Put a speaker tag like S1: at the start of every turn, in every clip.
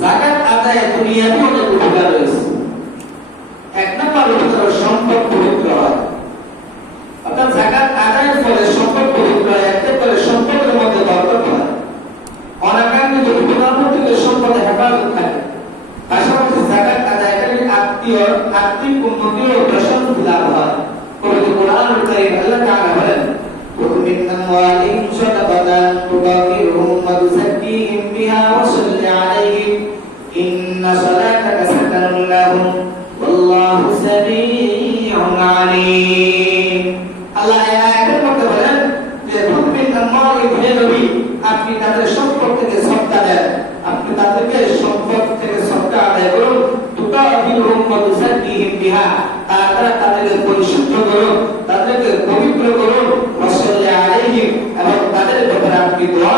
S1: জাকাত আদায় উপকার রয়েছে। এক নম্বর সম্পদ পবিত্র হয়। অর্থাৎ জাকাত আদায়ের ফলে সম্পদ পবিত্র হয়, এতে করে সম্পদের মধ্যে বরকত হয়। অনাকাঙ্ক্ষিত বিপদাপদ সম্পদে হেফাজত থাকে। পাশাপাশি জাকাত আদায়কারী আত্মীয়, আত্মিক উন্নতি ও প্রশান্তি লাভ হয়। إن صلاتك سكن لهم والله سميع عليم আল্লাহ এই আয়াতের মধ্যে বলেন যে খুদ মিন আম্ওয়ালিহিম হে নবী আপনি তাদের সম্পদ থেকে সদকা দেন আপনি তাদেরকে সম্পদ থেকে সদকা আদায় করুন তুকাফিরুহুম ওয়া তুযাক্কিহিম বিহা তার দ্বারা তাদেরকে পরিশুদ্ধ করুন তাদেরকে পবিত্র করুন ওয়াসাল্লি আলাইহিম এবং তাদের ব্যাপারে আপনি দোয়া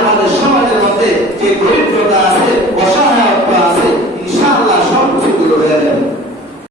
S1: আমাদের সমাজের মধ্যে যে